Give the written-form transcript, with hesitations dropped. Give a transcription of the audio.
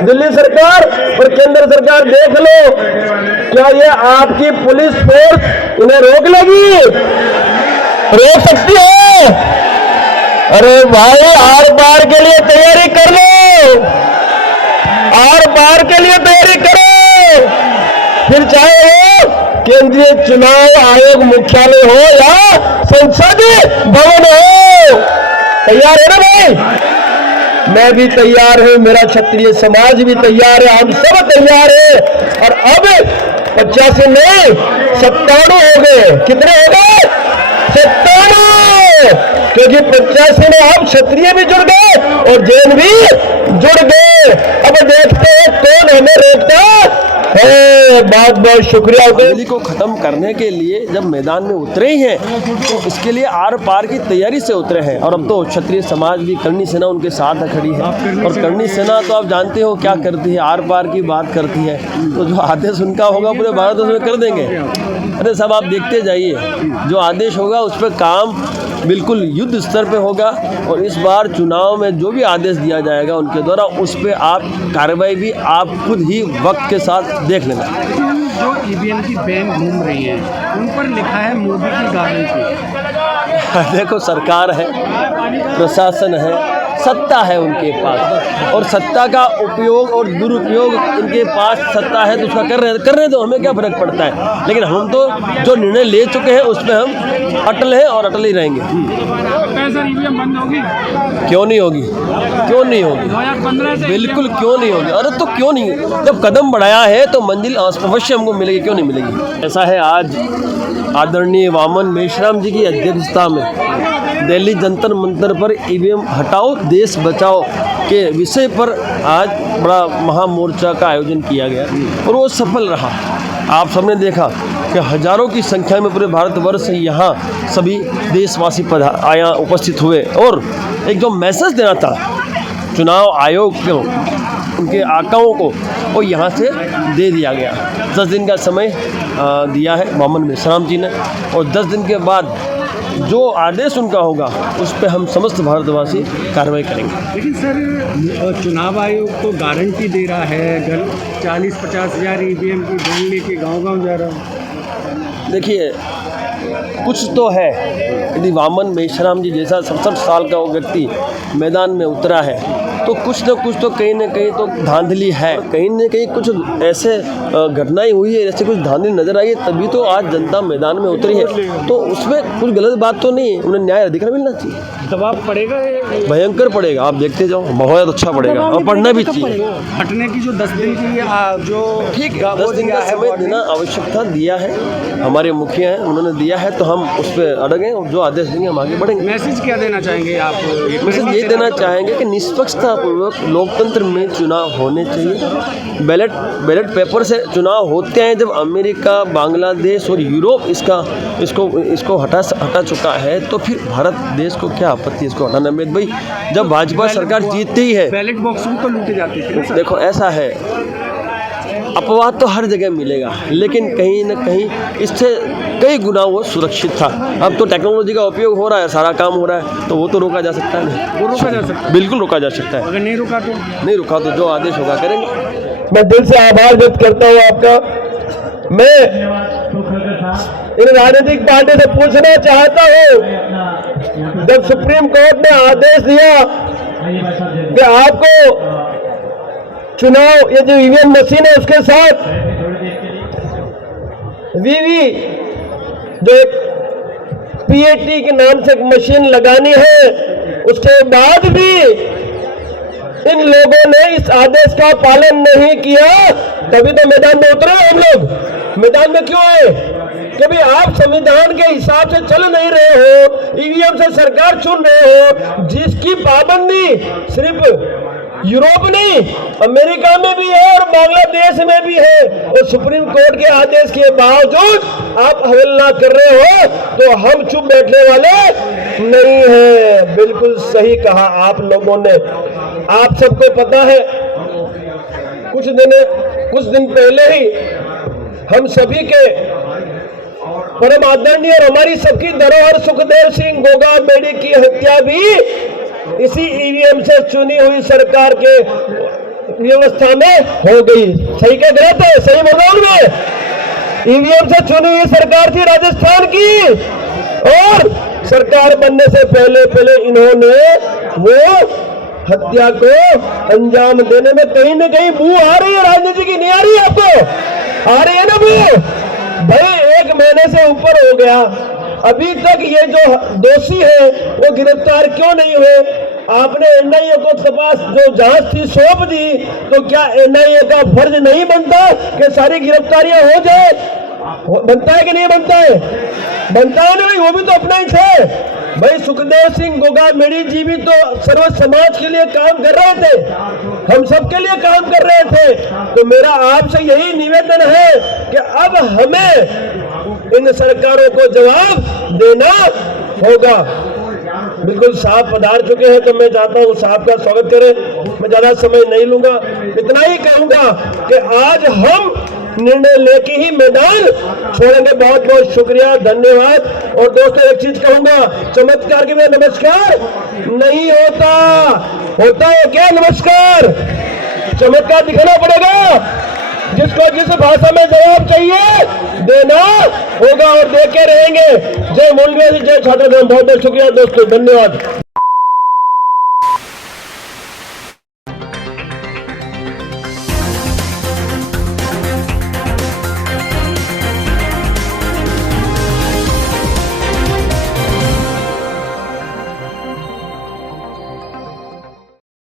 दिल्ली सरकार और केंद्र सरकार देख लो, क्या ये आपकी पुलिस फोर्स इन्हें रोक लेगी? रोक सकती है? अरे भाई, आर पार के लिए तैयारी कर लो, आर पार के लिए तैयारी करो। फिर चाहे वो केंद्रीय चुनाव आयोग मुख्यालय हो या संसद भवन हो, तैयार है ना भाई? मैं भी तैयार हूं, मेरा क्षत्रिय समाज भी तैयार है, हम सब तैयार हैं। और अब 85 नहीं 97 हो गए। कितने हो गए? 97, क्योंकि 85 में अब क्षत्रिय भी जुड़ गए और जैन भी जुड़ गए। अब देखते हैं कौन हमें रोकता है। बहुत बहुत शुक्रिया। दिल्ली को खत्म करने के लिए जब मैदान में उतरे ही हैं तो इसके लिए आर पार की तैयारी से उतरे हैं। और अब तो क्षत्रिय समाज भी, करणी सेना उनके साथ खड़ी है। और करणी सेना तो आप जानते हो क्या करती है, आर पार की बात करती है। तो जो आदेश उनका होगा पूरे भारत में कर देंगे। अरे सब आप देखते जाइए, जो आदेश होगा उस पर काम बिल्कुल युद्ध स्तर पे होगा। और इस बार चुनाव में जो भी आदेश दिया जाएगा उनके द्वारा, उस पर आप कार्रवाई भी आप खुद ही वक्त के साथ देख लेना। जो ईवीएम की वैन घूम रही है उन पर लिखा है मोदी की गारंटी। देखो, सरकार है, प्रशासन है, सत्ता है उनके पास, और सत्ता का उपयोग और दुरुपयोग उनके पास सत्ता है तो उसका करने दो, हमें क्या फर्क पड़ता है। लेकिन हम तो जो निर्णय ले चुके हैं उस पर हम अटल हैं और अटल ही रहेंगे। ईवीएम बंद होगी? क्यों नहीं होगी? क्यों नहीं होगी? 2015 से बिल्कुल क्यों नहीं होगी। अरे तो क्यों नहीं, जब कदम बढ़ाया है तो मंजिल अवश्य हमको मिलेगी, क्यों नहीं मिलेगी। ऐसा है, आज आदरणीय वामन मेश्राम जी की अध्यक्षता में दिल्ली जंतर मंतर पर ईवीएम हटाओ देश बचाओ के विषय पर आज बड़ा महामोर्चा का आयोजन किया गया और वो सफल रहा। आप सबने देखा कि हजारों की संख्या में पूरे भारतवर्ष से यहाँ सभी देशवासी आया उपस्थित हुए और एक जो मैसेज देना था चुनाव आयोग को, उनके आकाओं को, वो यहाँ से दे दिया गया। 10 दिन का समय दिया है वामन मेश्राम जी ने, और 10 दिन के बाद जो आदेश उनका होगा उस पर हम समस्त भारतवासी कार्रवाई करेंगे। लेकिन सर, चुनाव आयोग तो गारंटी दे रहा है 40-50 हज़ार ईवीएम की वैन लेके गाँव जा रहा हूँ। देखिए, कुछ तो है। यदि वामन मेश्राम जी जैसा 67 साल का वो व्यक्ति मैदान में उतरा है तो कुछ न कुछ तो कहीं न कहीं तो धांधली है, कहीं न कहीं कुछ ऐसे घटनाएं हुई है, ऐसे कुछ धांधली नजर आई है, तभी तो आज जनता मैदान में उतरी है। तो उसमें कुछ गलत बात तो नहीं है, उन्हें न्याय अधिकार मिलना चाहिए। दबाव पड़ेगा, भयंकर पड़ेगा, आप देखते जाओ, बहुत अच्छा पड़ेगा और पढ़ना भी चाहिए। हटने की जो 10 दिन की जो ठीक है, 10 दिन का समय देना आवश्यकता दिया है, हमारे मुखिया हैं उन्होंने दिया है, तो हम उस पर अड़ग हैं और जो आदेश देंगे हम आगे बढ़ेंगे। मैसेज क्या देना चाहेंगे आप? मैसेज ये देना चाहेंगे कि निष्पक्षतापूर्वक लोकतंत्र में चुनाव होने चाहिए। बैलेट पेपर से चुनाव होते हैं। जब अमेरिका, बांग्लादेश और यूरोप इसको हटा चुका है तो फिर भारत देश को क्या आपत्ति इसको हटाना में भाई। जब भाजपा सरकार जीतती है, बैलेट बॉक्स भी तो लूटे जाते थे। देखो ऐसा है, अपवाद तो हर जगह मिलेगा, लेकिन कहीं न कहीं इससे कई गुना वो सुरक्षित था। अब तो टेक्नोलॉजी का उपयोग हो रहा है, सारा काम हो रहा है, तो वो तो रोका जा सकता है। वो रोका जा सकता है, बिल्कुल रोका जा सकता है। अगर नहीं रुका तो जो आदेश होगा करेंगे। मैं दिल से आभार व्यक्त करता हूँ आपका। मैं इन राजनीतिक पार्टी से पूछना चाहता हूँ, जब सुप्रीम कोर्ट ने आदेश दिया कि आपको चुनाव, ये जो ईवीएम मशीन है उसके साथ वीवी जो एक पीएटी के नाम से एक मशीन लगानी है, उसके बाद भी इन लोगों ने इस आदेश का पालन नहीं किया, तभी तो मैदान में उतरे। हम लोग मैदान में क्यों आए? कि आप संविधान के हिसाब से चल नहीं रहे हो, ईवीएम से सरकार चुन रहे हो, जिसकी पाबंदी सिर्फ यूरोप नहीं, अमेरिका में भी है और बांग्लादेश में भी है, और सुप्रीम कोर्ट के आदेश के बावजूद आप हवलना कर रहे हो, तो हम चुप बैठने वाले नहीं है। बिल्कुल सही कहा आप लोगों ने। आप सबको पता है, कुछ दिन पहले ही हम सभी के परम आदरणीय और हमारी सबकी धरोहर सुखदेव सिंह गोगा बेड़ी की हत्या भी इसी ईवीएम से चुनी हुई सरकार के व्यवस्था में हो गई। सही क्या गलत है? सही बोल रहा हूं मैं। ईवीएम से चुनी हुई सरकार थी राजस्थान की, और सरकार बनने से पहले इन्होंने वो हत्या को अंजाम देने में कहीं न कहीं बू आ रही है राजनीति की। नहीं आ रही है आपको? आ रही है ना बू? भाई 1 महीने से ऊपर हो गया, अभी तक ये जो दोषी है वो गिरफ्तार क्यों नहीं हुए? आपने एनआईए को तपास जो जांच थी सौंप दी, तो क्या एनआईए का फर्ज नहीं बनता कि सारी गिरफ्तारियां हो जाए? बनता है कि नहीं बनता है? बनता है ना भाई, वो भी तो अपना ही थे भाई। सुखदेव सिंह गोगामेड़ी जी भी तो सर्व समाज के लिए काम कर रहे थे, हम सब के लिए काम कर रहे थे। तो मेरा आपसे यही निवेदन है कि अब हमें इन सरकारों को जवाब देना होगा। बिल्कुल साहब पधार चुके हैं, तो मैं चाहता हूं साहब का स्वागत करें। मैं ज्यादा समय नहीं लूंगा, इतना ही कहूंगा कि आज हम निर्णय लेके ही मैदान छोड़ेंगे। बहुत बहुत शुक्रिया, धन्यवाद। और दोस्तों एक चीज कहूंगा, चमत्कार के लिए नमस्कार नहीं होता, होता है क्या नमस्कार? चमत्कार दिखाना पड़ेगा, जिसको जिस भाषा में जवाब चाहिए देना होगा, और दे के रहेंगे। जय मूलवेद, जय छात्र। बहुत बहुत शुक्रिया दोस्तों, धन्यवाद।